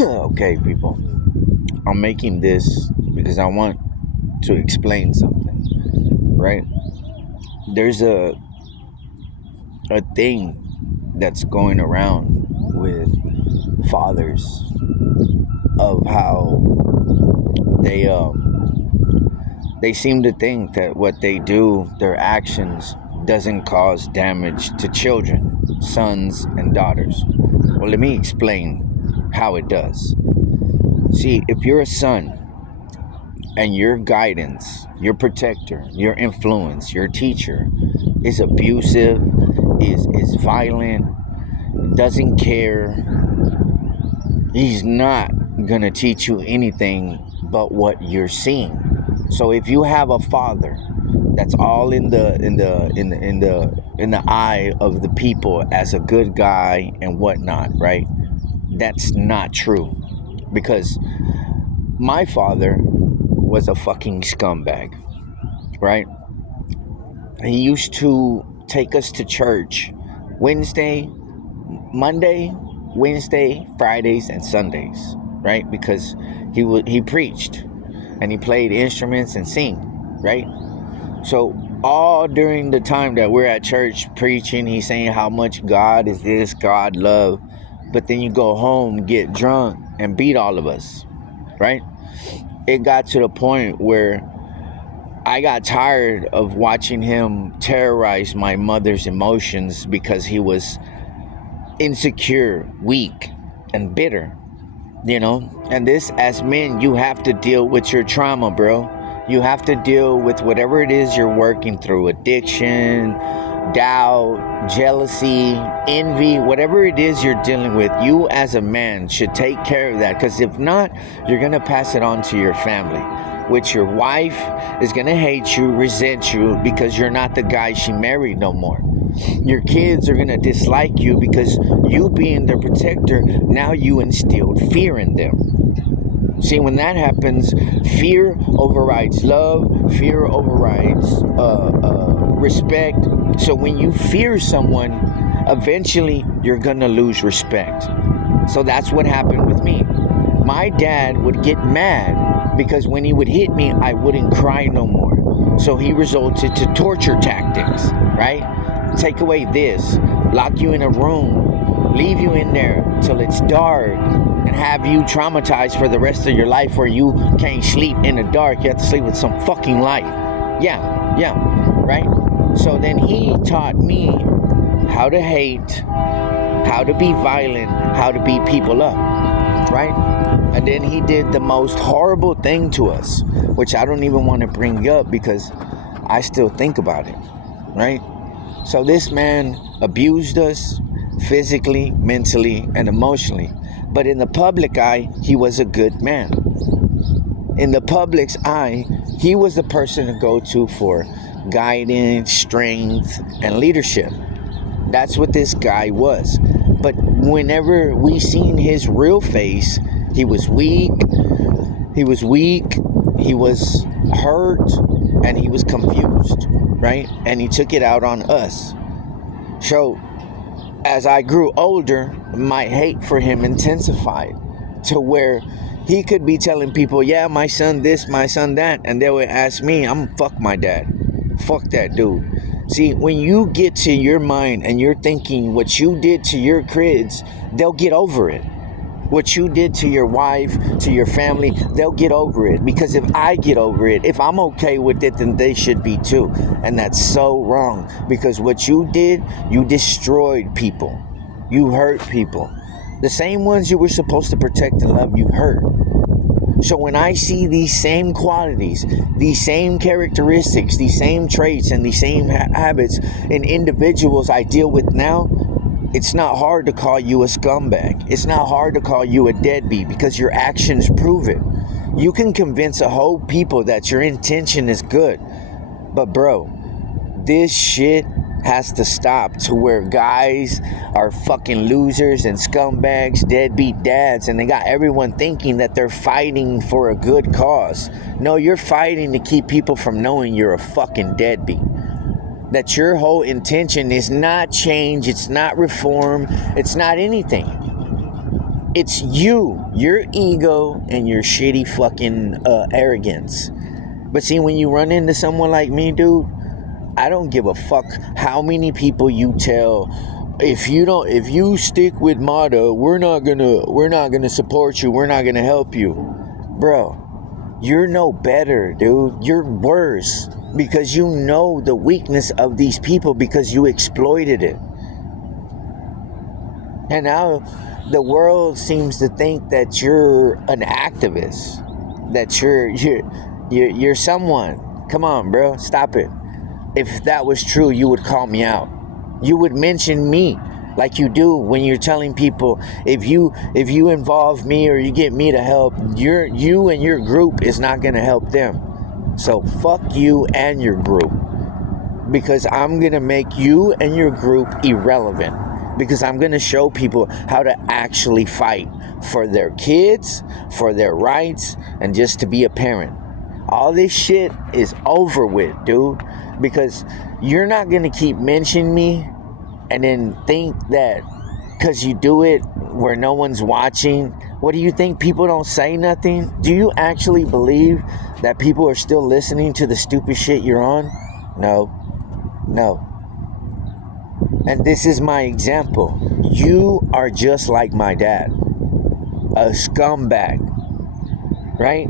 Okay, people. I'm making this because I want to explain something, right? There's a thing that's going around with fathers of how they seem to think that what they do, their actions, doesn't cause damage to children, sons and daughters. Well, let me explain how it does. See, if you're a son and your guidance, your protector, your influence, your teacher is abusive, is violent, doesn't care, he's not gonna teach you anything but what you're seeing. So if you have a father that's all in the eye of the people as a good guy and whatnot, right? That's not true. Because my father was a fucking scumbag, right? He used to take us to church Monday, Wednesday, Fridays, and Sundays, right? Because he preached and he played instruments and sing, right? So all during the time that we're at church preaching, he's saying how much God is this, God love, but then you go home, get drunk, and beat all of us, right? It got to the point where I got tired of watching him terrorize my mother's emotions because he was insecure, weak, and bitter, And this, as men, you have to deal with your trauma, bro. You have to deal with whatever it is you're working through: addiction, doubt, jealousy, envy, whatever it is you're dealing with. You as a man should take care of that, because if not, you're going to pass it on to your family, which your wife is going to hate you, resent you, because you're not the guy she married no more. Your kids are going to dislike you because you being their protector, now you instilled fear in them. See, when that happens, fear overrides love, fear overrides respect. So when you fear someone, eventually you're going to lose respect. So that's what happened with me. My dad would get mad because when he would hit me, I wouldn't cry no more. So he resorted to torture tactics, right? Take away this, lock you in a room, leave you in there till it's dark, and have you traumatized for the rest of your life where you can't sleep in the dark. You have to sleep with some fucking light. Yeah, right? So then he taught me how to hate, how to be violent, how to beat people up, right? And then he did the most horrible thing to us, which I don't even want to bring up because I still think about it, right? So this man abused us physically, mentally, and emotionally. But in the public eye, he was a good man. In the public's eye, he was the person to go to for guidance, strength, and leadership. That's what this guy was. But whenever we seen his real face, he was weak, he was hurt, and he was confused, right? And he took it out on us. So as I grew older, my hate for him intensified to where he could be telling people, yeah, my son this, my son that, and they would ask me, fuck my dad, fuck that dude. See, when you get to your mind and you're thinking what you did to your kids, they'll get over it. What you did to your wife, to your family, they'll get over it. Because if I get over it, if I'm okay with it, then they should be too. And that's so wrong. Because what you did, you destroyed people. You hurt people. The same ones you were supposed to protect and love, you hurt. So when I see these same qualities, these same characteristics, these same traits, and these same habits in individuals I deal with now, it's not hard to call you a scumbag. It's not hard to call you a deadbeat because your actions prove it. You can convince a whole people that your intention is good. But bro, this shit has to stop to where guys are fucking losers and scumbags, deadbeat dads, and they got everyone thinking that they're fighting for a good cause. No, you're fighting to keep people from knowing you're a fucking deadbeat. That your whole intention is not change, it's not reform, it's not anything. It's you, your ego, and your shitty fucking arrogance. But see, when you run into someone like me, dude, I don't give a fuck how many people you tell. If you stick with Mata, we're not gonna support you. We're not gonna help you, bro. You're no better, dude. You're worse because you know the weakness of these people because you exploited it. And now the world seems to think that you're an activist, that you're someone. Come on, bro, stop it. If that was true, you would call me out. You would mention me like you do when you're telling people if you involve me or you get me to help, you and your group is not going to help them. So fuck you and your group, because I'm going to make you and your group irrelevant, because I'm going to show people how to actually fight for their kids, for their rights, and just to be a parent. All this shit is over with, dude, because you're not going to keep mentioning me and then think that because you do it where no one's watching, what do you think, people don't say nothing? Do you actually believe that people are still listening to the stupid shit you're on? No. And this is my example. You are just like my dad, a scumbag, right?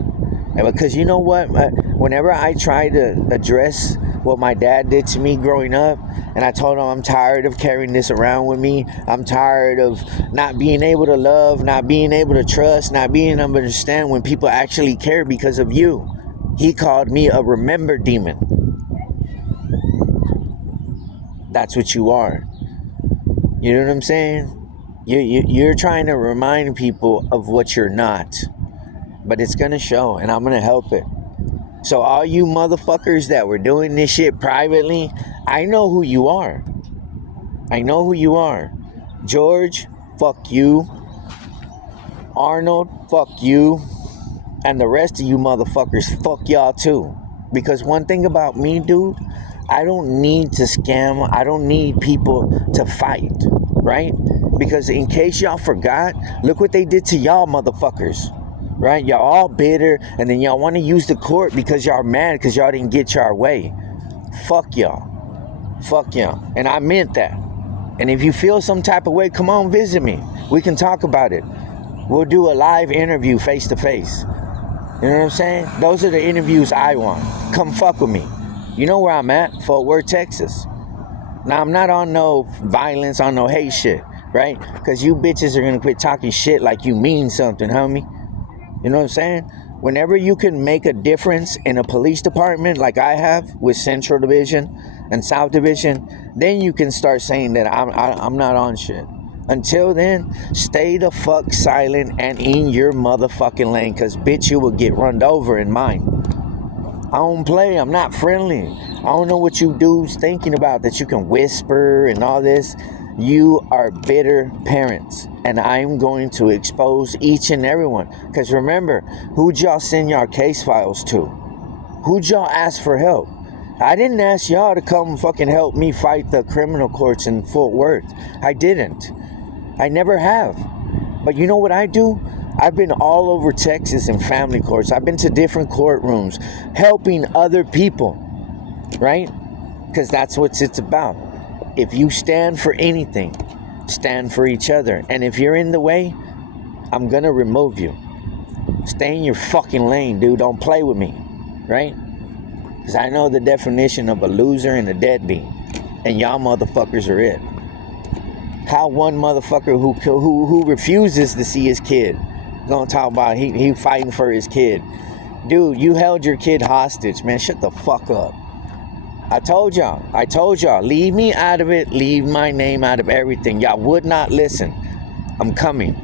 Because you know what? Whenever I try to address what my dad did to me growing up, and I told him I'm tired of carrying this around with me, I'm tired of not being able to love, not being able to trust, not being able to understand when people actually care because of you. He called me a remember demon. That's what you are. You know what I'm saying? You're trying to remind people of what you're not. But it's going to show, and I'm going to help it. So all you motherfuckers that were doing this shit privately, I know who you are. I know who you are. George, fuck you. Arnold, fuck you. And the rest of you motherfuckers, fuck y'all too. Because one thing about me, dude, I don't need to scam. I don't need people to fight, right? Because in case y'all forgot, look what they did to y'all motherfuckers. Right? Y'all all bitter, and then y'all want to use the court because y'all mad because y'all didn't get your way. Fuck y'all. Fuck y'all. And I meant that. And if you feel some type of way, come on, visit me. We can talk about it. We'll do a live interview face to face. You know what I'm saying? Those are the interviews I want. Come fuck with me. You know where I'm at? Fort Worth, Texas. Now, I'm not on no violence, on no hate shit, right? Because you bitches are going to quit talking shit like you mean something, homie. You know what I'm saying? Whenever you can make a difference in a police department like I have with Central Division and South Division, then you can start saying that I'm not on shit. Until then, stay the fuck silent and in your motherfucking lane, because bitch, you will get run over in mine. I don't play. I'm not friendly. I don't know what you dudes thinking about that you can whisper and all this. You are bitter parents, and I'm going to expose each and every one. Because remember, who'd y'all send y'all case files to? Who'd y'all ask for help? I didn't ask y'all to come fucking help me fight the criminal courts in Fort Worth. I didn't. I never have. But you know what I do? I've been all over Texas in family courts. I've been to different courtrooms helping other people, right? Because that's what it's about. If you stand for anything, stand for each other. And if you're in the way, I'm going to remove you. Stay in your fucking lane, dude. Don't play with me, right? Because I know the definition of a loser and a deadbeat. And y'all motherfuckers are it. How one motherfucker who refuses to see his kid gonna talk about he fighting for his kid. Dude, you held your kid hostage, man. Shut the fuck up. I told y'all, leave me out of it, leave my name out of everything. Y'all would not listen. I'm coming.